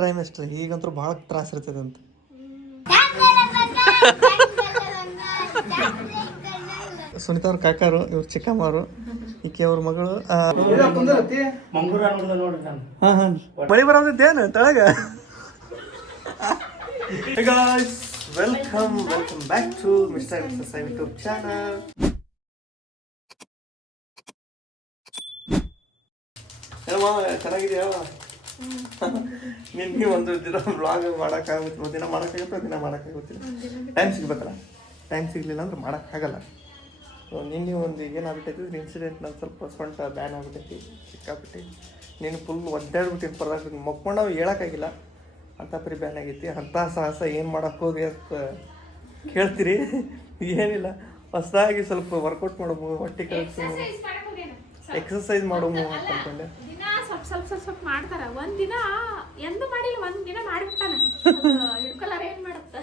Trimester ಈಗಂತೂ ಭಾಳ ತ್ರಾಸ ಇರ್ತದೆ ಅಂತ. ಸುನೀತಾ ಅವ್ರ ಕಾಕಾರು, ಇವ್ರು ಚಿಕ್ಕಮ್ಮವರು, ಈಕೆ ಅವ್ರ ಮಗಳು. ಮಳಿ ಬರೋದಿದ್ದೇನು ತಳಗ? Welcome back to mister YouTube channel. ಚೆನ್ನಾಗಿದೆಯಾ? ನಿನ್ಗೆ ಒಂದು ದಿನ ಬ್ಲಾಗ್ ಮಾಡೋಕ್ಕಾಗುತ್ತೆ, ದಿನ ಮಾಡೋಕ್ಕಾಗುತ್ತೆ, ದಿನ ಮಾಡೋಕ್ಕಾಗುತ್ತಿಲ್ಲ. ಟೈಮ್ ಸಿಗ್ಬೇಕಲ್ಲ, ಟೈಮ್ ಸಿಗಲಿಲ್ಲ ಅಂದ್ರೆ ಮಾಡೋಕ್ಕಾಗಲ್ಲ. ಸೊ ನಿನ್ನೆ ಒಂದು ಏನಾಗ್ಬಿಟ್ಟೈತಿ ಇನ್ಸಿಡೆಂಟ್, ನಾನು ಸ್ವಲ್ಪ ಸೊಂಟ ಬ್ಯಾನ್ ಆಗ್ಬಿಟ್ಟೈತಿ ಸಿಕ್ಕಾಬಿಟ್ಟು. ನೀನು ಫುಲ್ ಒದ್ದಾಡ್ಬಿಟ್ಟಿನ ಪರವಾಗಿ ಮಕ್ಕೊಂಡು ನಾವು ಹೇಳೋಕ್ಕಾಗಿಲ್ಲ, ಅಂಥ ಪರಿ ಬ್ಯಾನ್ ಆಗೈತಿ. ಅಂಥ ಸಾಹಸ ಏನು ಮಾಡೋಕ್ಕೆ ಹೋಗಿ ಅಂತ ಕೇಳ್ತೀರಿ. ಏನಿಲ್ಲ, ಹೊಸದಾಗಿ ಸ್ವಲ್ಪ ವರ್ಕೌಟ್ ಮಾಡೋ, ಹೊಟ್ಟೆ ಕಳಿಸು, ಎಕ್ಸಸೈಸ್ ಮಾಡೋ ಅಂತ ಅಂದ್ಕೊಂಡೆ. ಸ್ವಲ್ಪ ಮಾಡ್ತಾರ. ಒಂದಿನ ಎಂದು ಮಾಡಿಲ್ಲ, ಒಂದಿನ ಮಾಡಿಬಿಟ್ಟಾನ ಹಿಡ್ಕೊಲಾರ ಏನ್ ಮಾಡತ್ತ.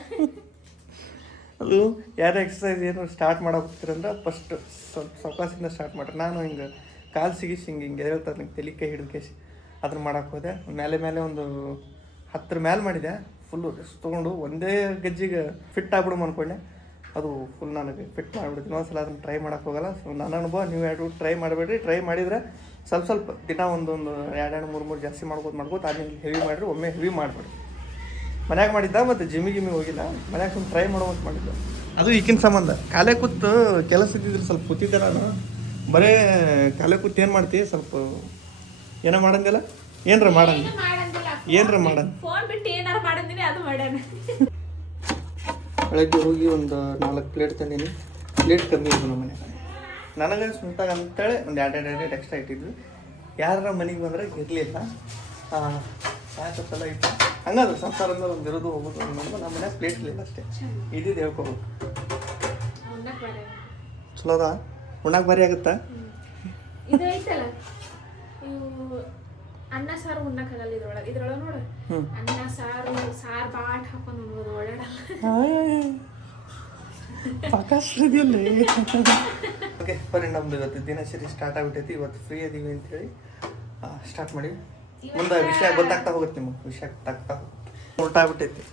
ಅದು ಯಾರು ಎಕ್ಸಸೈಸ್ ಏನು ಸ್ಟಾರ್ಟ್ ಮಾಡಕ್ಕೆ ಹೋಗ್ತೀರಂದ್ರೆ ಫಸ್ಟ್ ಸ್ವಲ್ಪ ಸಾವಕಾಶದಿಂದ ಸ್ಟಾರ್ಟ್ ಮಾಡ್ರಿ. ನಾನು ಹಿಂಗೆ ಕಾಲು ಸಿಗಿಸಿ ಹಿಂಗೆ ಹೇಳ್ತಾರೆ, ನಂಗೆ ತಲೆ ಕೈ ಹಿಡಿದು ಕೇಸಿ ಅದನ್ನ ಮಾಡಕ್ಕೆ ಹೋದೆ. ಮೇಲೆ ಒಂದು 10 ಮೇಲೆ ಮಾಡಿದೆ. ಫುಲ್ಲು ರೆಸ್ಟ್ ತೊಗೊಂಡು ಒಂದೇ ಗಜ್ಜಿಗೆ ಫಿಟ್ ಆಗ್ಬಿಡು ಅಂದ್ಕೊಂಡೆ. ಅದು ಫುಲ್ ನನಗೆ ಫಿಟ್ ಮಾಡಿಬಿಡ್ತೀನಿ. ಒಂದ್ಸಲ ಅದನ್ನು ಟ್ರೈ ಮಾಡೋಕ್ಕೆ ಹೋಗಲ್ಲ. ಸೊ ನನ್ನ ಅನುಭವ, ನೀವು ಎರಡು ಟ್ರೈ ಮಾಡಬೇಡ್ರಿ. ಟ್ರೈ ಮಾಡಿದರೆ ಸ್ವಲ್ಪ ದಿನ ಒಂದೊಂದು 2-3 ಜಾಸ್ತಿ ಮಾಡ್ಕೋತ ಆದ್ಮೇಲೆ ಹೆವಿ ಮಾಡಿರಿ. ಒಮ್ಮೆ ಹೆವಿ ಮಾಡಬೇಡಿ. ಮನ್ಯಾಗ ಮಾಡಿದ್ದ, ಮತ್ತು ಜಿಮ್ಮಿಗೆ ಹೋಗಿಲ್ಲ, ಮನ್ಯಾಗ ಸ್ವಲ್ಪ ಟ್ರೈ ಮಾಡುವಂತ ಮಾಡಿದ್ದ. ಅದು ಈಗಿನ ಸಂಬಂಧ ಕಾಲೇ ಕೂತು ಕೆಲಸ ಇದ್ದಿದ್ರೆ ಸ್ವಲ್ಪ ಕೂತಿದ್ದೆ ನಾನು. ಬರೇ ಕಾಲೇ ಕೂತು ಏನು ಮಾಡ್ತೀವಿ, ಸ್ವಲ್ಪ ಏನೋ ಮಾಡಂದಿಲ್ಲ, ಏನರ ಮಾಡಂದ ಬೆಳಗ್ಗೆ ಹೋಗಿ ಒಂದು 4 ಪ್ಲೇಟ್ ತಂದೀನಿ. ಪ್ಲೇಟ್ ಕಮ್ಮಿ ಇದ್ದು ನಮ್ಮ ಮನೆಯಾಗ. ನನಗೆ ಸ್ವಂತಾಗ ಅಂತೇಳಿ ಒಂದು 2 ಎಕ್ಸ್ಟ್ರಾ ಇಟ್ಟಿದ್ವಿ. ಯಾರ ಮನೆಗೆ ಬಂದರೆ ಇರಲಿಲ್ಲ, ಸಾಕಲ್ಲ ಇತ್ತು. ಹಂಗಾದ್ರೆ ಸಂಸಾರ ಅಂದ್ರೆ ಒಂದು ಇರೋದು ಹೋಗೋದು ಅನ್ನೋದು. ನಮ್ಮ ಮನ್ಯಾಗ ಪ್ಲೇಟ್ ಇರಲಿಲ್ಲ ಅಷ್ಟೇ. ಇದ್ದಿದ್ದು ಹೇಳ್ಕೊಬೇಕು. ಚಲೋ ಅದ, ಉಣ್ಣಾಕ ಭಾರಿ ಆಗುತ್ತಾ? ಅನ್ನ ಸಾರು ಉಣ್ಣಕ್ಕಾಗಲ್ಲ ಇದ್ರೊಳಗೆ ನೋಡು. ಅನ್ನ ಸಾರು ಬಾಟ್ ಹಾಕೊಂಡು ಉಣ್ಬೋದು, ಓಡಾಡಲ್ಲ. ಓಕೆ ಬರೀ ನಮ್ದು ಇವತ್ತು ದಿನಚರಿ ಸ್ಟಾರ್ಟ್ ಆಗ್ಬಿಟ್ಟೈತಿ. ಇವತ್ತು ಫ್ರೀ ಅದೀವಿ ಅಂತೇಳಿ ಸ್ಟಾರ್ಟ್ ಮಾಡಿ. ಮುಂದೆ ವಿಷಯ ಗೊತ್ತಾಗ್ತಾ ಹೋಗುತ್ತೆ, ನಿಮಗೆ ವಿಷಯ ಗೊತ್ತಾಗ್ತಾ ಹೋಗುತ್ತೆ. ಉಲ್ಟಾ ಆಗ್ಬಿಟ್ಟೈತಿ.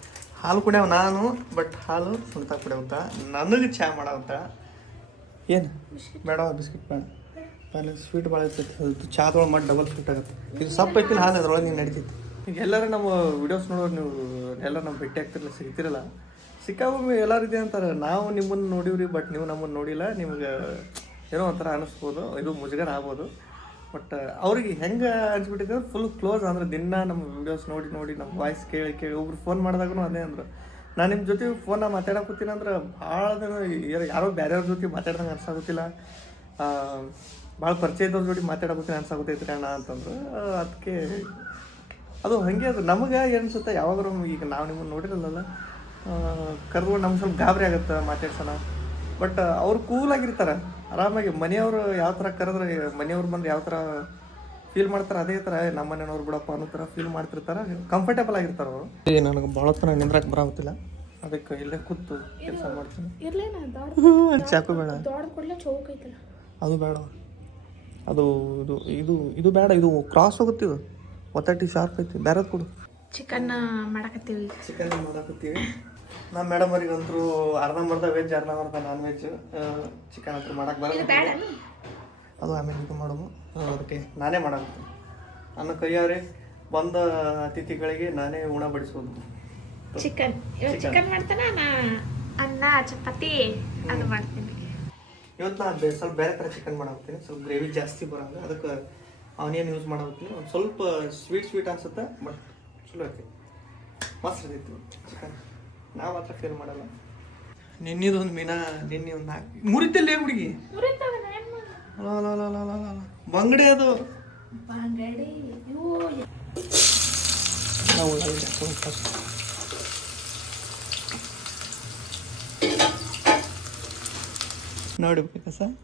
ಹಾಲು ಕುಡಿಯವ ನಾನು, ಬಟ್ ಹಾಲು ಸುಲ್ತಾ ಕುಡಿಯವತ್ತ. ನನಗೆ ಚಹಾ ಮಾಡವತ್ತ. ಏನು ಬೇಡ, ಬಿಸ್ಕಿಟ್ ಬೇಡ, ಅಲ್ಲಿ ಸ್ವೀಟ್ ಭಾಳ ಇರ್ತೈತಿ. ಅದು ಚಾದೊಳಗೆ ಮಾಡಿ ಡಬಲ್ ಸ್ವೀಟ್ ಆಗುತ್ತೆ. ಇದು ಸಪ್ಪ ಐತಿಲ್ಲ ಹಾಲು, ಅದ್ರೊಳಗೆ ನೀವು ನಡೀತೈತಿ. ಈಗ ಎಲ್ಲರೂ ನಮ್ಮ ವಿಡಿಯೋಸ್ ನೋಡೋರು, ನೀವು ಎಲ್ಲ ನಮ್ಮ ಭೇಟಿ ಆಗ್ತಿರಲ್ಲ, ಸಿಗ್ತಿರಲ್ಲ. ಸಿಕ್ಕಾಗೊಮ್ಮೆ ಎಲ್ಲರೂ ಇದೆ ಅಂತಾರೆ, ನಾವು ನಿಮ್ಮನ್ನು ನೋಡಿವ್ರಿ ಬಟ್ ನೀವು ನಮ್ಮನ್ನು ನೋಡಿಲ್ಲ. ನಿಮ್ಗೆ ಏನೋ ಒಂಥರ ಅನ್ನಿಸ್ಬೋದು, ಇದು ಮುಜುಗರ ಆಗ್ಬೋದು. ಬಟ್ ಅವ್ರಿಗೆ ಹೆಂಗೆ ಅನ್ಸ್ಬಿಟ್ಟಿದೆ ಅಂದ್ರೆ ಫುಲ್ ಕ್ಲೋಸ್. ಅಂದ್ರೆ ದಿನ ನಮ್ಮ ವೀಡಿಯೋಸ್ ನೋಡಿ ನಮ್ಮ ವಾಯ್ಸ್ ಕೇಳಿ ಒಬ್ರು ಫೋನ್ ಮಾಡಿದಾಗೂ ಅದೇ ಅಂದರು, ನಾನು ನಿಮ್ಮ ಜೊತೆ ಫೋನಾಗ ಮಾತಾಡೋಕತ್ತೀನಿ ಅಂದ್ರೆ ಭಾಳ ದಿನ ಯಾರೋ ಬೇರೆಯವ್ರ ಜೊತೆ ಮಾತಾಡ್ದಂಗೆ ಅನ್ಸಾಗುತ್ತಿಲ್ಲ, ಭಾಳ ಪರಿಚಯ ಇದ್ದವ್ರ ಜೊತೆ ಮಾತಾಡೋಕತ್ತೀನಿ ಅನ್ಸಾಗುತ್ತೈತ್ರಿ ಅಣ್ಣ ಅಂತಂದ್ರು. ಅದಕ್ಕೆ ಅದು ಹಾಗೆ ಅದು ನಮಗೆ ಅನ್ಸುತ್ತೆ. ಯಾವಾಗಾರು ಈಗ ನಾವು ನಿಮ್ಮನ್ನು ನೋಡಿರಲ್ಲ, ಕರೆದು ನಮ್ಗೆ ಸ್ವಲ್ಪ ಗಾಬರಿ ಆಗುತ್ತೆ ಮಾತಾಡ್ಸೋಣ. ಬಟ್ ಅವ್ರು ಕೂಲಾಗಿರ್ತಾರೆ, ಆರಾಮಾಗಿ. ಮನೆಯವರು ಯಾವ ಥರ ಕರೆದ್ರೆ, ಮನೆಯವ್ರು ಬಂದು ಯಾವ ಥರ ಫೀಲ್ ಮಾಡ್ತಾರೆ, ಅದೇ ಥರ ನಮ್ಮ ಮನೆಯವ್ರು ಬಿಡಪ್ಪ ಅನ್ನೋ ಥರ ಫೀಲ್ ಮಾಡ್ತಿರ್ತಾರೆ. ಕಂಫರ್ಟೇಬಲ್ ಆಗಿರ್ತಾರೆ ಅವರು. ನನಗೆ ಭಾಳ ಥರ ನಿಂದ್ರಕ್ಕೆ ಬರೋತ್ತಿಲ್ಲ, ಅದಕ್ಕೆ ಇಲ್ಲೇ ಕೂತು ಕೆಲಸ ಮಾಡ್ತೀನಿ. ಚಾಕು ಬೇಡ, ಅದು ಬೇಡ, ಅದು ಇದು ಬೇಡ. ಇದು ಕ್ರಾಸ್ ಹೋಗುತ್ತೆ, ಇದು ಒತ್ತಟ್ಟಿ ಶಾರ್ಪ್ ಐತಿ. ಬೇರೆದು ಕೊಡು. ಚಿಕನ್ ಮಾಡಕತ್ತೀವಿ. ನಮ್ಮ ಮೇಡಮ್ ಅವ್ರಿಗಂತೂ ಅರ್ಧಂಬರ್ಧ ವೆಜ್, ಅರ್ಧಂಬರ್ಧ ನಾನ್ ವೆಜ್. ಚಿಕನ್ ಅಂತೂ ಮಾಡಕ್ಕೆ ಬರಲ್ಲ, ಅದು ಆಮೇಲೆ ಇದು ಮಾಡೋದು. ಅದಕ್ಕೆ ನಾನೇ ಮಾಡಾಕತ್ತೀನಿ. ನನ್ನ ಕೈಯಾರೆ ಬಂದ ಅತಿಥಿಗಳಿಗೆ ನಾನೇ ಉಣ ಬಡಿಸೋದು. ಚಿಕನ್ ಮಾಡ್ತಾನೆ, ಅನ್ನ ಚಪಾತಿ ಅದು ಮಾಡ್ತೀನಿ. ಇವತ್ತು ನಾನು ಸ್ವಲ್ಪ ಬೇರೆ ಥರ ಚಿಕನ್ ಮಾಡಾಕ್ತೀನಿ, ಸ್ವಲ್ಪ ಗ್ರೇವಿ ಜಾಸ್ತಿ ಬರೋಂಗೆ. ಅದಕ್ಕೆ ಆನಿಯನ್ ಯೂಸ್ ಮಾಡಾಕ್ತೀನಿ. ಒಂದು ಸ್ವಲ್ಪ ಸ್ವೀಟ್ ಅನ್ಸುತ್ತೆ, ಬಟ್ ಚಲೋ ಐತಿ, ಮಸ್ತ್ ಇರ್ತೈತಿ ಚಿಕನ್. ನಾವು ಮಾತ್ರ ಫೇಲ್ ಮಾಡಲ್ಲ. ನಿನ್ನಿದೊಂದು ಮೀನಾ, ನಿನ್ನೆ ಒಂದು 4 ಮುರಿತಿಲ್ಲ ಹುಡುಗಿ. ಬಂಗಡೆ ಅದು ನೋಡ್ಬೇಕಾ ಸರ್?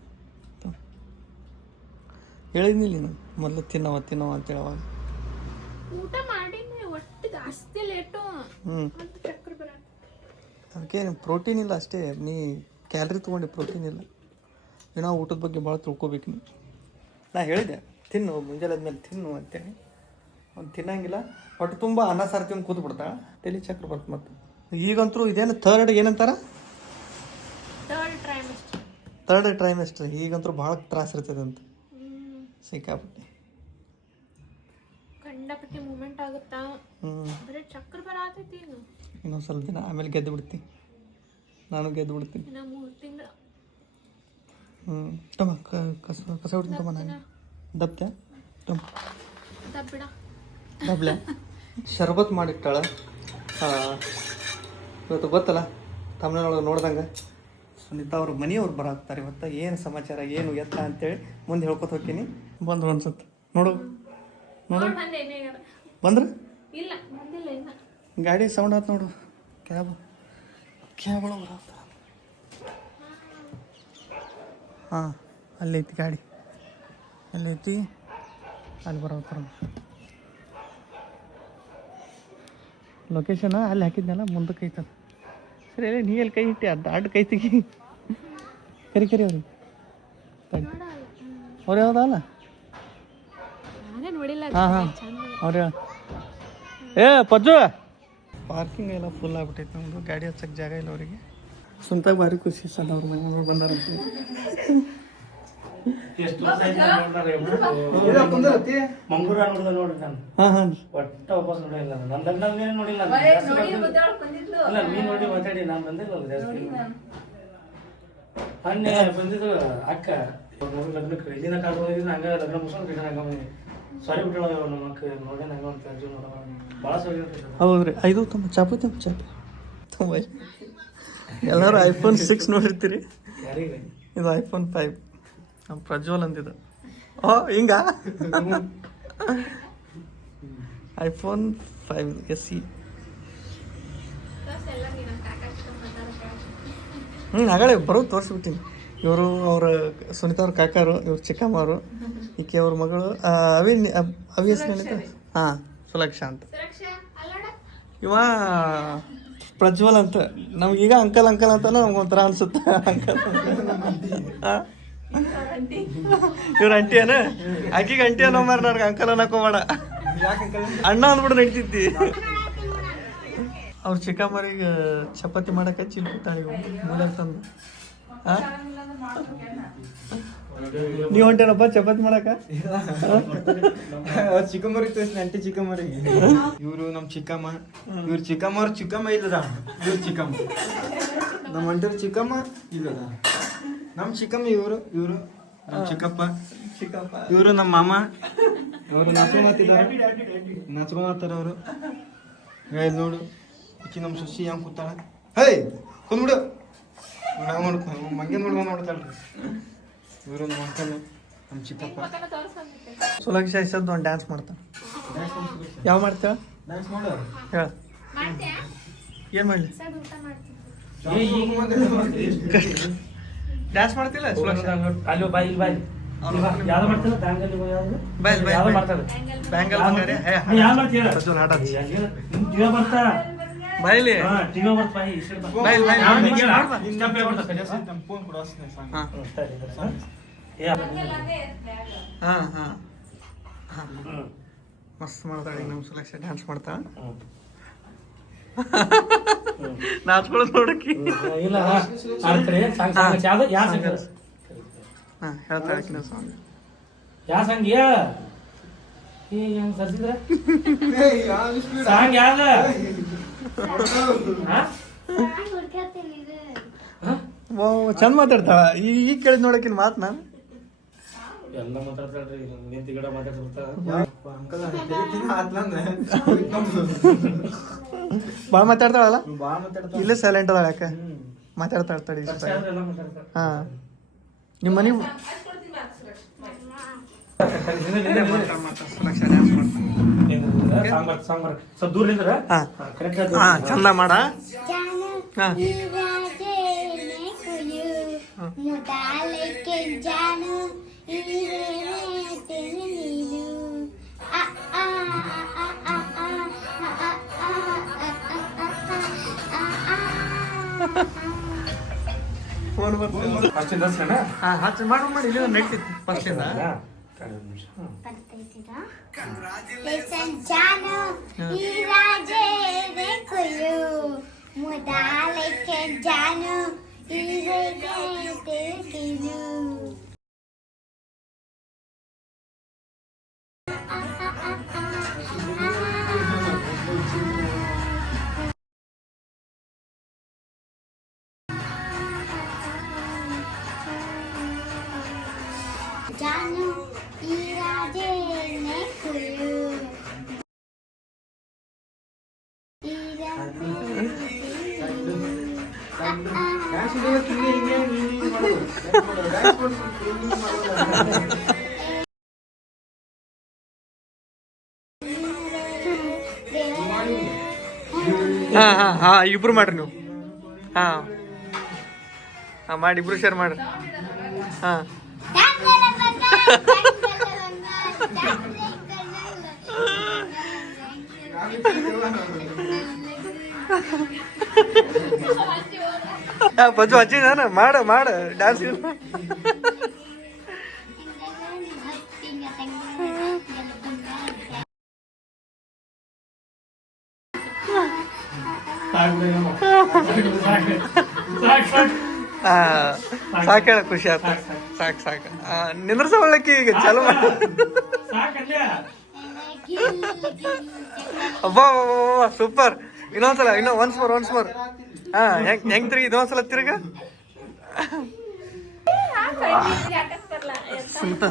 ಹೇಳಿದ್ನಿಲ್ಲ ನೀನು ಮೊದಲು ತಿನ್ನವ ಅಂತೇಳಿ ಅವಾಗ. ಊಟ ಮಾಡಿ ಒಟ್ಟು ಜಾಸ್ತಿ ಲೇಟು. ಅದಕ್ಕೆ ಪ್ರೋಟೀನ್ ಇಲ್ಲ ಅಷ್ಟೇ. ನೀ ಕ್ಯಾಲ್ರಿ ತೊಗೊಂಡು ಪ್ರೋಟೀನ್ ಇಲ್ಲ. ಏನೋ ಊಟದ ಬಗ್ಗೆ ಭಾಳ ತಿಳ್ಕೊಬೇಕು ನೀ. ನಾ ಹೇಳಿದೆ ತಿನ್ನು, ಮುಂಜಾನೆ ಆದ್ಮೇಲೆ ತಿನ್ನು ಅಂತೇಳಿ. ಅವ್ನು ತಿನ್ನಂಗಿಲ್ಲ ಹೊಟ್ಟೆ ತುಂಬ ಅನ್ನ ಸಾರು ತಿಂದು ಕೂತ್ ಬಿಡ್ತಾಳೆ ತಲೆ ಚಕ್ರ ಬರ್ತದೆ ಮತ್ತು ಈಗಂತೂ ಇದೇನು ಥರ್ಡ್ ಏನಂತಾರ ಥರ್ಡ್ ಟ್ರೈಮೆಸ್ಟರ್ ಈಗಂತೂ ಭಾಳ ತ್ರಾಸ ಇರ್ತದೆ ಅಂತ ಸಿಕ್ಕಾಪಟ್ಟೆ ಕಂಡಪಟ್ಟಿ ಮೂಮೆಂಟ್ ಆಗುತ್ತಾ ಬರೀ ಚಕ್ರ ಬರತೈತಿ ಇನ್ನೊಂದು ಸ್ವಲ್ಪ ದಿನ ಆಮೇಲೆ ಗೆದ್ದು ಬಿಡ್ತೀನಿ ನಾನು ಗೆದ್ದು ಬಿಡ್ತೀನಿ ಇನ್ನ 3 ತಿಂಗಳು ತಮ್ಮ ಕಸ ಹೊಡ್ತೀನಿ ತಮ್ಮ ನಾನು ದಬ್ತೆ ತಮ್ಮ ದಬ್ಬಿಡ ದಬ್ಲೆ ಶರ್ಬತ್ ಮಾಡಿಟ್ಟಾಳ ಇವತ್ತು ಗೊತ್ತಲ್ಲ ತಮಿಳ್ನಾಡೊಳಗೆ ನೋಡ್ದಂಗೆ ಸುನೀತಾ ಅವ್ರ ಮನೆಯವ್ರು ಬರಾಕ್ತಾರೆ ಇವತ್ತು ಏನು ಸಮಾಚಾರ ಏನು ಎತ್ತ ಅಂತೇಳಿ ಮುಂದೆ ಹೇಳ್ಕೊತ ಹೋಗ್ತೀನಿ ಬಂದ್ರು ಅನ್ಸುತ್ತೆ ನೋಡು ನೋಡು ಬಂದ್ರೆ ಇಲ್ಲ ಬಂದಿಲ್ಲ ಇನ್ನ ಗಾಡಿ ಸೌಂಡ್ ಆಯ್ತು ನೋಡು ಕ್ಯಾಬ್ ಒಳಗೆ ಬರತ್ತ ಹಾಂ ಅಲ್ಲೈತಿ ಗಾಡಿ ಅಲ್ಲೈತಿ ಅಲ್ಲಿ ಬರೋತ್ತಾರ ಲೊಕೇಶನ್ ಅಲ್ಲಿ ಹಾಕಿದ್ನಲ್ಲ ಮುಂದಕ್ಕೆ ಐತದ ಸರಿ ಅಲ್ಲೇ ನೀ ಎಲ್ಲಿ ಕೈ ಇಟ್ಟಿ ಅಡ್ಡ ಕೈ ತೆಗಿ ಕರಿ ಅವ್ರಿಗೆ ಅವ್ರು ಯಾವ್ದಲ್ಲ ಹಾಂ ಹಾಂ ಅವ್ರು ಏ ಪಜ್ಜು ಪಾರ್ಕಿಂಗ್ ಎಲ್ಲ ಫುಲ್ ಆಗ್ಬಿಟ್ಟೈತೆ ನಮ್ಮದು ಗಾಡಿ ಹಚ್ಚಕ್ಕೆ ಜಾಗ ಇಲ್ಲ ಅವರಿಗೆ ಸ್ವಂತ ಭಾರಿ ಖುಷಿ ಸಣ್ಣ ಅವ್ರ ಮನೆಯವ್ರು ಬಂದಾರಂತೆ ಹಾಂ ಹಾಂ ಒಟ್ಟ ವಾಪಸ್ ನೋಡಿಲ್ಲ ನಾನು ನೋಡಿಲ್ಲ ನೀ ನೋಡಿ ಮಾತಾಡಿ ನಾನು ಬಂದಿಲ್ಲ ಜಾಸ್ತಿ ಮೊನ್ನೆ ಬಂದಿದ್ದು ಅಕ್ಕ ಲಗ್ನಕ್ಕೆ ಇಲ್ಲಿನ ಕಾಲದಲ್ಲಿ ಹಂಗ ಲಗ್ನ ಮುಗಿಸ್ಕೊಂಡು ರಿಟರ್ನ್ ಆಗ ಸಾರಿ ಬಿಟ್ಟಳ ನಮ್ಮ ಮಕ್ಕ ನೋಡಿ ನಂಗ ಒಂದು ಅರ್ಜುನ್ ನೋಡ ಭಾಳ ಸಾರಿ ಹೌದ್ರಿ ಐದು ತುಂಬ ಚಾಪು ತುಂಬ ಎಲ್ಲರೂ ಐಫೋನ್ 6 ನೋಡಿರ್ತೀರಿ ಯಾರಿಗೆ ಇದು ಐಫೋನ್ 5 ನಮ್ಮ ಪ್ರಜ್ವಲ್ ಅಂತಿದ್ದು ಓ ಹಿಂಗ ಐಫೋನ್ 5 SE ಆಗಲೇ ಬರೋದು ತೋರಿಸ್ಬಿಟ್ಟಿನಿ ಇವರು ಅವ್ರ ಸುನೀತಾ ಅವ್ರ ಕಾಕಾರು ಇವ್ರು ಚಿಕ್ಕಮ್ಮವರು ಈಕೆ ಅವ್ರ ಮಗಳು ಅವಿ ಹೆಸರು ಹಾಂ ಸುಲಕ್ಷ ಅಂತ ಇವ ಪ್ರಜ್ವಲ್ ಅಂತ ನಮ್ಗೀಗ ಅಂಕಲ್ ಅಂತ ನಮ್ಗೊಂಥರ ಅನ್ಸುತ್ತೆ ಅಂಕಲ್ ಇವ್ರ ಅಂಟಿ ಅನ ಆಕಿಗೆ ಅಂಟಿ ಅನ್ನೋ ಮಾರ ನನಗೆ ಅಂಕಲ್ ಅನ್ನಕೋಬೇಡ ಅಣ್ಣ ಅಂದ್ಬಿಟ್ಟು ನಡಿತಿದ್ದಿ ಅವ್ರ ಚಿಕ್ಕಮ್ಮರಿಗೆ ಚಪಾತಿ ಮಾಡಕ್ಕೆ ಚಿಲ್ಕುತ್ತಾಳೆ ಮೂಲ ತಂದು ನೀವು ಹೊಂಟೇನಪ್ಪ ಚಪಾತಿ ಮಾಡಕ ಚಿಕ್ಕಮ್ಮರಿಗೆ ತೋರಿಸ್ತೀನಿ ಅಂಟಿ ಚಿಕ್ಕಮ್ಮರಿಗೆ ಇವರು ನಮ್ಮ ಚಿಕ್ಕಮ್ಮ ಇವ್ರ ಚಿಕ್ಕಮ್ಮ ಚಿಕ್ಕಮ್ಮ ಇಲ್ಲದ ಇವ್ರ ಚಿಕ್ಕಮ್ಮ ನಮ್ಮ ಅಂಟಿಯವ್ರ ಚಿಕ್ಕಮ್ಮ ಇಲ್ಲದ ನಮ್ಮ ಚಿಕ್ಕಮ್ಮ ಇವರು ನಮ್ಮ ಚಿಕ್ಕಪ್ಪ ಇವರು ನಮ್ಮ ಮಾಮ ಅವರು ನಾಚ್ಕೊಂಡಾರ ಅವರು ನೋಡು ಈಕಿ ನಮ್ಮ ಸುಶಿ ಹೆಂಗ್ ಕೂತಾಳ ಹೇ ಕುಂದ್ಬಿಡು ನಾವು ನೋಡ್ಕೊಂಡು ಮಂಗೆ ನೋಡ್ಕೊಂಡು ನೋಡ್ತಾಳ್ರಿ ಇವರು ನಮ್ಮ ಅಂಕಲ್ ನಮ್ಮ ಚಿಕ್ಕಪ್ಪ ಸುಲಕ್ಷ ಇಸದ್ದು ಒಂದು ಡ್ಯಾನ್ಸ್ ಮಾಡ್ತಾನೆ ಯಾವ ಮಾಡ್ತೇವ ಡ್ಯಾನ್ಸ್ ಮಾಡು ಹೇಳ ಏನು ಮಾಡಲಿ ಡ್ಯಾನ್ಸ್ ಮಾಡ್ತಿಲ್ಲ ಸುಲಕ್ಷ ಅಲ್ಲಿ ಬಾಯಿ ಬಾಯಿ ಯಾವ್ದು ಮಾಡ್ತಾರ ಬಾಯ್ ಯಾವ್ದು ಮಾಡ್ತಾರೆ ಬ್ಯಾಂಗಲ್ ಬಂಗಾರೆ ಯಾವ್ದು ಮಾಡ್ತೀರ ಪ್ರಜ್ವಲ್ ಆಟ ಟಿವಿ ಬರ್ತಾ ಬಾಯ್ಲಿ ಟಿವಿ ಬರ್ತಾ ಬಾಯ್ ಫೋನ್ ಕೊಡು ಹಾಂ ಹಾಂ ಹಾಂ ಮಸ್ತ್ ಮಾಡ್ತಾಳೆ ನಮ್ಮ ಸುಲಕ್ಷ ಡ್ಯಾನ್ಸ್ ಮಾಡ್ತಾ ನಾಚ್ಕೊಳ್ಳೋದು ನೋಡಕ್ಕೆ ಇಲ್ಲ ಆಡ್ತಾರೆ ಯಾವ್ದು ಯಾವ ಸಂಘ ಹಾಂ ಹೇಳ್ತಾಳೆ ಆಕಿನ ಸಾಂಗ್ ಯಾವ ಸಂಘ ಈಗ ಹೆಂಗ್ ಸರ್ಸಿದ್ರ ಸಾಂಗ್ ಯಾವ್ದ ಓ ಚಂದ ಮಾತಾಡ್ತಾಳ ಈಗ ಕೇಳಿದ್ ನೋಡಕಿನ ಮಾತು ನಾನು ಎಲ್ಲ ಮಾತಾಡ್ತಾಳ್ರಿ ನಿಂತಿ ಗಿಡ ಮಾತಾಡ್ತಿರ್ತಾರ ಅಂಕಲ್ ಭಾಳ ಮಾತಾಡ್ತಾಳಲ್ಲ ಭಾಳ ಮಾತಾಡ್ತಾಳ ಇಲ್ಲೇ ಸೈಲೆಂಟ್ ಅದಾಳ ಯಾಕೆ ಮಾತಾಡ್ತಾ ಇರ್ತಾಳೆ ಎಲ್ಲ ಮಾತಾಡ್ತಾರ ಹಾಂ ನಿಮ್ಮ ಮನೆ ಸುಲಕ್ಷ ಡ್ಯಾನ್ಸ್ ಮಾಡ್ತಾನೆ ಸ್ವಲ್ಪ ದೂರ ನಿಂದ್ರ ಕರೆಕ್ಟ್ ಹಾಂ ಚಂದ ಮಾಡ ಹಾಂ ಫೋನ್ ಅಷ್ಟಿಂದ ಹಾಂ ಹಚ್ಚ ಮಾಡಿ ಇಲ್ಲಿ ನಡೀತಿತ್ತು ಫಸ್ಟಿಂದ ಬರ್ತಿದ್ದೀರಾ? Listen, ಜಾನು ಈ ರಾಜೇ ರೇಖೆಯು ಮುದಾಲಕ್ಕೆ ಜಾನು ಈ ರೇಖೆ ತಿರು ಜಾನು ಈ ರಾಜೇ ರೇಖೆಯು ಈ ರಾಜೇ ಡ್ಯಾನ್ಸ್ ಹಿಡಿಯೋಕೆ ಹಿಂಗೆ ಮಾಡೋದು. ಡ್ಯಾನ್ಸ್ ಮಾಡೋದು. ಹಾ ಇಬ್ರು ಮಾಡ್ರಿ ನೀವು. ಹಾ ಮಾಡಿ ಇಬ್ರು ಶೇರ್ ಮಾಡ್ರಿ. ಹಾ ಬಜ್ಜು ಹಚ್ಚಿ ನಾನು ಮಾಡ ಡ್ಯಾನ್ಸ್. ಸಾಕ ಹೇಳ ಖುಷಿ ಆಯ್ತು. ಸಾಕು ನಿಂದ್ರಸವಳ್ಳಕ್ಕಿ ಈಗ ಚಾಲು ಮಾಡ. ಅಬ್ಬಾ ಸೂಪರ್. ಇನ್ನೊಂದ್ಸಲ ಒನ್ಸ್ ಮೋರ್. ಹಾ ಹೆಂಗ್ ತಿರುಗಿ ಇದೊಂದ್ಸಲ ತಿರುಗ.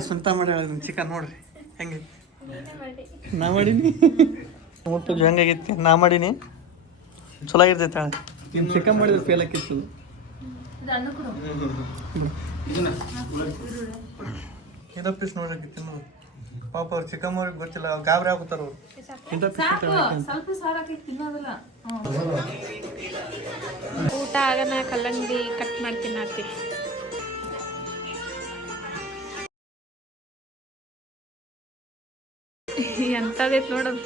ಸುಂತ ಮಾಡಿ ಚಿಕನ್ ನೋಡ್ರಿ ಹೆಂಗೆ ನಾ ಮಾಡೀನಿ. ಮುಟ್ಟು ಹೆಂಗಾಗೈತಿ ನಾ ಮಾಡೀನಿ. ಚಲೋ ಆಗಿರ್ತೈತೆ ಚಿಕನ್ ಮಾಡಿದ್ರೆ ಫೇಲ್ ಆಕಿತ್ತು. ಇದೋ ಪೀಸ್ ನೋಡಕ್ಕೆ ತಿನ್ನೋದು ಪಾಪ ಅವ್ರು ಚಿಕನ್ ಅವ್ರಿಗೆ ಗೊತ್ತಿಲ್ಲ, ಅವ್ರು ಗಾಬರಿ ಆಗ್ಬಿಡ್ತಾರ ಅವ್ರು. ಊಟ ಆಗನ ಕಲ್ಲಂಗಡಿ ಕಟ್ ಮಾಡಿ ತಿನ್ನತ್ತಿ. ಎಂತದೈತ್ ನೋಡೋದು.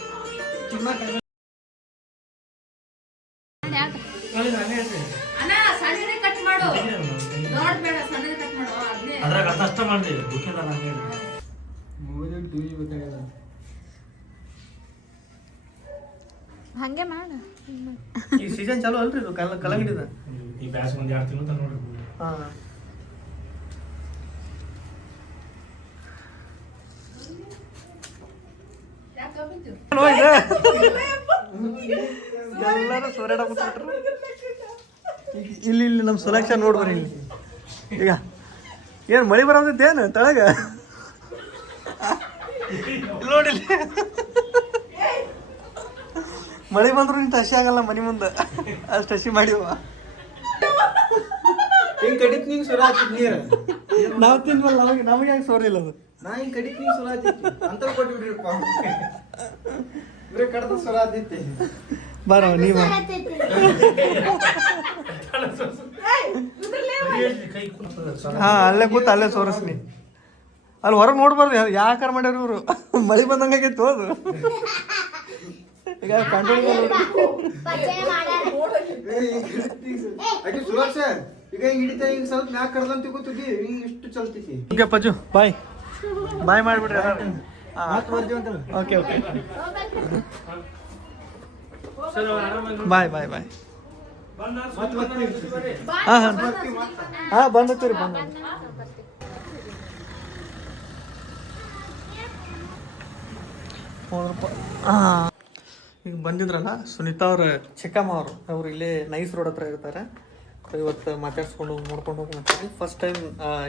ಹಂಗೆ ಮಾಡ. ಈ ಸೀಸನ್ ಚಾಲು ಅಲ್ರಿ ಇದು ಕಲ್ಲಂಗಡಿದ. ಈ ಬ್ಯಾಸ್ ಒಂದ್ 2 ತಿಂಗಳು ನೋಡ್ರಿ. ಎಲ್ಲರೂ ಸೋರಾಡ ಕೂತ್ಬಿಟ್ರು. ಇಲ್ಲಿ ನಮ್ಮ ಸೆಲೆಕ್ಷನ್ ನೋಡ್ಬರಿ. ಇಲ್ಲಿ ಈಗ ಏನು ಮಳಿ ಬರೋದೈತೇನು ತಳಗ ನೋಡಿ. ಮಳೆ ಬಂದ್ರು ನಿಂತ ಹಸಿ ಆಗಲ್ಲ ಮನಿ ಮುಂದೆ, ಅಷ್ಟು ಹಸಿ ಮಾಡಿವ. ಹಿಂಗ್ ಕಡಿತ್ ನಿಂಗೆ ಸುರ ಹಾಕಿದ್ ನೀರು ನಾವು ತಿನ್ವಲ್ಲ, ನಮಗೆ ಹೆಂಗೆ ಸೋರಿಲ್ಲ ಅದು. ನಾ ಹಿಂಗ್ ಕಡಿತ್ ನಿಂಗೆ ಸುರ ಹಾಕಿತ್ತು ಅಂತ ಕೊಟ್ಬಿಟ್ರಿಪ್ಪ. ಬರೀ ಕಡ್ದ ಸುರ ಆದಿತ್ತೆ. ಬಾರವ ನೀವ ಹಾ ಅಲ್ಲೇ ಕೂತ ಅಲ್ಲೇ ಸೋರಿಸ್ನಿ. ಅಲ್ಲಿ ಹೊರಗೆ ನೋಡ್ಬಾರ್ದು ಯಾಕಾರ ಮಾಡ್ಯಾರ ಇವರು. ಮಳಿ ಬಂದಂಗಾಗೈತು ಅದು. ಈಗ ಕಂಟ್ರೋಲ್ ಸುರಕ್ಷ ಈಗ ಹಿಂಗ್ ಹಿಡಿತಾ ಹಿಂಗ್ ಸ್ವಲ್ಪ ಮ್ಯಾಕ್ ಕರ್ದಂತ ತಿಳ್ಕೊತಿದ್ದಿ, ಹಿಂಗ್ ಇಷ್ಟು ಚಲ್ತೈತಿ. ಓಕೆ ಪಜ್ಜು ಬಾಯ್ ಮಾಡಿಬಿಡ್ರಿ. ಓಕೆ ಬಾಯ್ ಹಾಂ ಬಂದತ್ತೀರಿ ಬಂದ. ಈಗ ಬಂದಿದ್ರಲ್ಲ ಸುನೀತಾ ಅವ್ರ ಚಿಕ್ಕಮ್ಮ ಅವ್ರು ಇಲ್ಲೇ ನೈಸ್ ರೋಡ್ ಹತ್ರ ಇರ್ತಾರೆ. ಇವತ್ತು ಮಾತಾಡ್ಸ್ಕೊಂಡು ನೋಡ್ಕೊಂಡು ಹೋಗಿ ಮಾತಾಡಿ. ಫಸ್ಟ್ ಟೈಮ್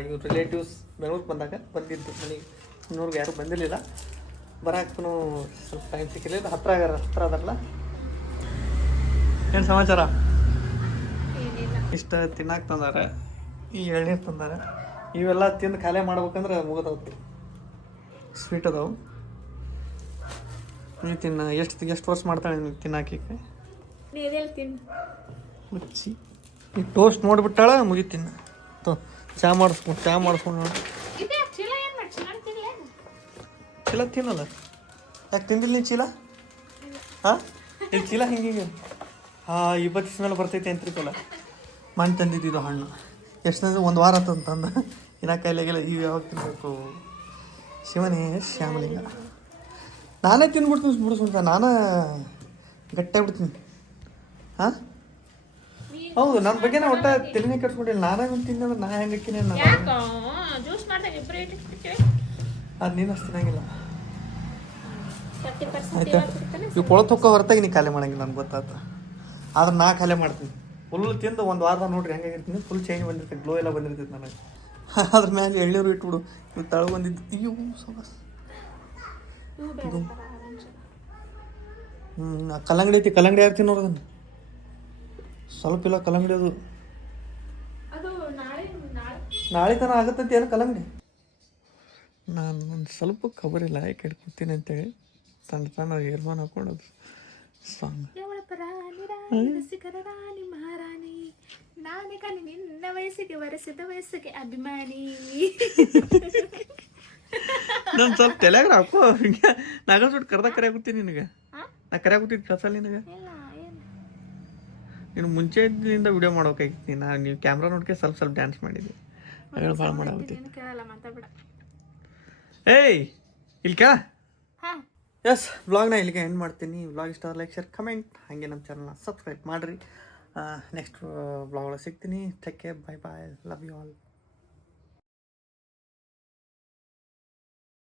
ಇವ್ರ ರಿಲೇಟಿವ್ಸ್ ಬೆಂಗಳೂರಿಗೆ ಬಂದಿದ್ದು ಮನೆಗೆ. ಇನ್ನೂರ್ಗೆ ಯಾರು ಬಂದಿರಲಿಲ್ಲ. ಬರಾಕ್ತೂ ಸ್ವಲ್ಪ ಟೈಮ್ ಸಿಕ್ಕಿರಲಿಲ್ಲ. ಹತ್ರ ಅದರಲ್ಲ. ಏನು ಸಮಾಚಾರ? ಇಷ್ಟ ತಿನ್ನಕ್ಕೆ ತಂದಾರೆ, ಈ ಎಳ್ನೀರು ತಂದಾರೆ. ಇವೆಲ್ಲ ತಿಂದು ಖಾಲಿ ಮಾಡ್ಬೇಕಂದ್ರೆ ಮುಗಿದವ್ತು. ಸ್ವೀಟ್ ಅದಾವು. ನೀವು ತಿನ್ನ ಎಷ್ಟು ವರ್ಷ ಮಾಡ್ತಾಳೆ ನೀವು ತಿನ್ನಾಕಿ? ಮುಚ್ಚಿ ಈ ಟೋಸ್ಟ್ ನೋಡ್ಬಿಟ್ಟಾಳ ಮುಗಿತಿನ್ನ. ಚಾ ಮಾಡಿಸ್ಕೊಂಡು ನೋಡಿ. ಚೀಲ ತಿನ್ನಲ್ಲ ಯಾಕೆ ತಿಂದಿಲ್ಲ ನೀ ಚೀಲ? ಹಾಂ ಇಲ್ಲಿ ಚೀಲ ಹಿಂಗೆ ಹಾಂ 20 ದಿವಸ ಮೇಲೆ ಬರ್ತೈತೆ ಅಂತಿರ್ಕಲ್ಲ. ಮಣ್ಣು ತಂದಿದ್ದು ಹಣ್ಣು ಎಷ್ಟು ಒಂದು ವಾರ ತಂದು ಇನ್ನ ಕಾಯಿಲೆಗೆಲ್ಲ ಇವು ಯಾವಾಗ ತಿನ್ನಬೇಕು? ಶಿವನೇ ಶ್ಯಾಮಲಿಂಗ. ನಾನೇ ತಿನ್ಬಿಡ್ತೀನಿ ಬಿಡಿಸ್ಬಿಡ್ತ, ನಾನು ಗಟ್ಟಿಯಾಗ್ಬಿಡ್ತೀನಿ. ಹಾಂ ಹೌದು, ನನ್ನ ಬಗ್ಗೆ ನಾ ಒಟ್ಟ ತಲೆನೇ ಕೆಡ್ಸ್ಕೊಂಡಿಲ್ಲ. ನಾನೇ ಒಂದು ತಿಂದ್ರೆ ನಾ ಹೆಂಗೆ ಹಾಕಿನಿ ಯಾಕೋ ಜ್ಯೂಸ್ ಮಾಡಿದಾಗ ಇಬ್ಬರು ಇಟ್ಟಿರ್ತೀವಿ. ಅದು ನೀನು ಅಷ್ಟು ತಿನ್ನಂಗಿಲ್ಲ 30% ಆಯ್ತಾ. ಇವು ಕೊಳತೊಕ್ಕ ಹೊರತಾಗಿ ನೀ ಖಾಲಿ ಮಾಡಂಗಿಲ್ಲ ನನಗೆ ಗೊತ್ತಾಯ್ತು. ಆದ್ರೆ ನಾ ಖಾಲಿ ಮಾಡ್ತೀನಿ. ಫುಲ್ ತಿಂದು ಒಂದು ವಾರದ ನೋಡ್ರಿ ಹೆಂಗಾಗಿರ್ತೀನಿ. ಫುಲ್ ಚೇಂಜ್ ಬಂದಿರ್ತೈತೆ, ಗ್ಲೋ ಎಲ್ಲ ಬಂದಿರ್ತೈತೆ ನನಗೆ. ಅದ್ರ ಮ್ಯಾಲೆ ಎಳ್ನೀರು ಇಟ್ಬಿಡು. ಇವು ತಳ ಬಂದಿದ್ದು ಅಯ್ಯೋ ಸೊಗಸ್. ಇವು ಬೇಡ ಆರೆಂಜ್. ಕಲ್ಲಂಗಡಿ ಐತಿ, ಕಲ್ಲಂಗಡಿ ಯಾರು ತಿನ್ನೋರು ಅದನ್ನು? ಸ್ವಲ್ಪ ಇಲ್ಲ ಕಲ್ಲಂಗಡಿ ಅದು. ಅದು ನಾಳೆ ತನಕ ಆಗತ್ತಂತ ಏನು ಕಲ್ಲಂಗಡಿ? ನಾನು ಒಂದು ಸ್ವಲ್ಪ ಖಬರಿಲ್ಲ ಯಾಕೆ ಹಿಡ್ಕೊತೀನಿ ಅಂತೇಳಿ ಸಣ್ಣ ಸಣ್ಣ ಏರ್ಮಾನ್ ಹಾಕೊಂಡದು ಸಾಂಗ್. ರಾಣಿ ಮಹಾರಾಣಿ ನಾನೇ ಕಣಿ ನಿನ್ನ ವಯಸ್ಸಿಗೆ ವರೆಸಿದ ವಯಸ್ಸಿಗೆ ಅಭಿಮಾನಿ. ನಾನು ಸ್ವಲ್ಪ ತಲೆಯಾಗ ಹಾಕೋ ಹಿಂಗೆ ನಾಗಲ್ಸ್ಬಿಟ್ಟು ಕರ್ದಾಗ ಕರೆಯಾಗುತ್ತೀನಿ ನಿನಗೆ. ನಾ ಕರೆಯಾಗುತ್ತೀನಿ ಕಳ್ಸಲ್ಲ ನಿನಗೆ. ನೀನು ಮುಂಚೆಯಿಂದ ವಿಡಿಯೋ ಮಾಡೋಕಾಗಿತ್ತು. ನೀವು ಕ್ಯಾಮ್ರಾ ನೋಡ್ಕೆ ಸ್ವಲ್ಪ ಸ್ವಲ್ಪ ಡ್ಯಾನ್ಸ್ ಮಾಡಿದ್ದೆ. ಅದ್ರಲ್ಲಿ ಭಾಳ ಮಾಡಾಗುತ್ತಿತ್ತು. ಕೇಳಲ್ಲ ಮಾತಾಡ್ಬೇಡ. ಏಯ್ ಇಲ್ಲಿ ಕೇಳ. ಹಾಂ ಎಸ್, ವ್ಲಾಗ್ನ ಇಲ್ಲಿಗೆ ಎಂಡ್ ಮಾಡ್ತೀನಿ. ವ್ಲಾಗ್ ಇಷ್ಟ ಲೈಕ್ ಶೇರ್ ಕಮೆಂಟ್, ಹಾಗೆ ನಮ್ಮ ಚಾನಲ್ನ ಸಬ್ಸ್ಕ್ರೈಬ್ ಮಾಡಿರಿ. ನೆಕ್ಸ್ಟ್ ವ್ಲಾಗ್ ಒಳಗೆ ಸಿಗ್ತೀನಿ. Take care, bye bye, love you all.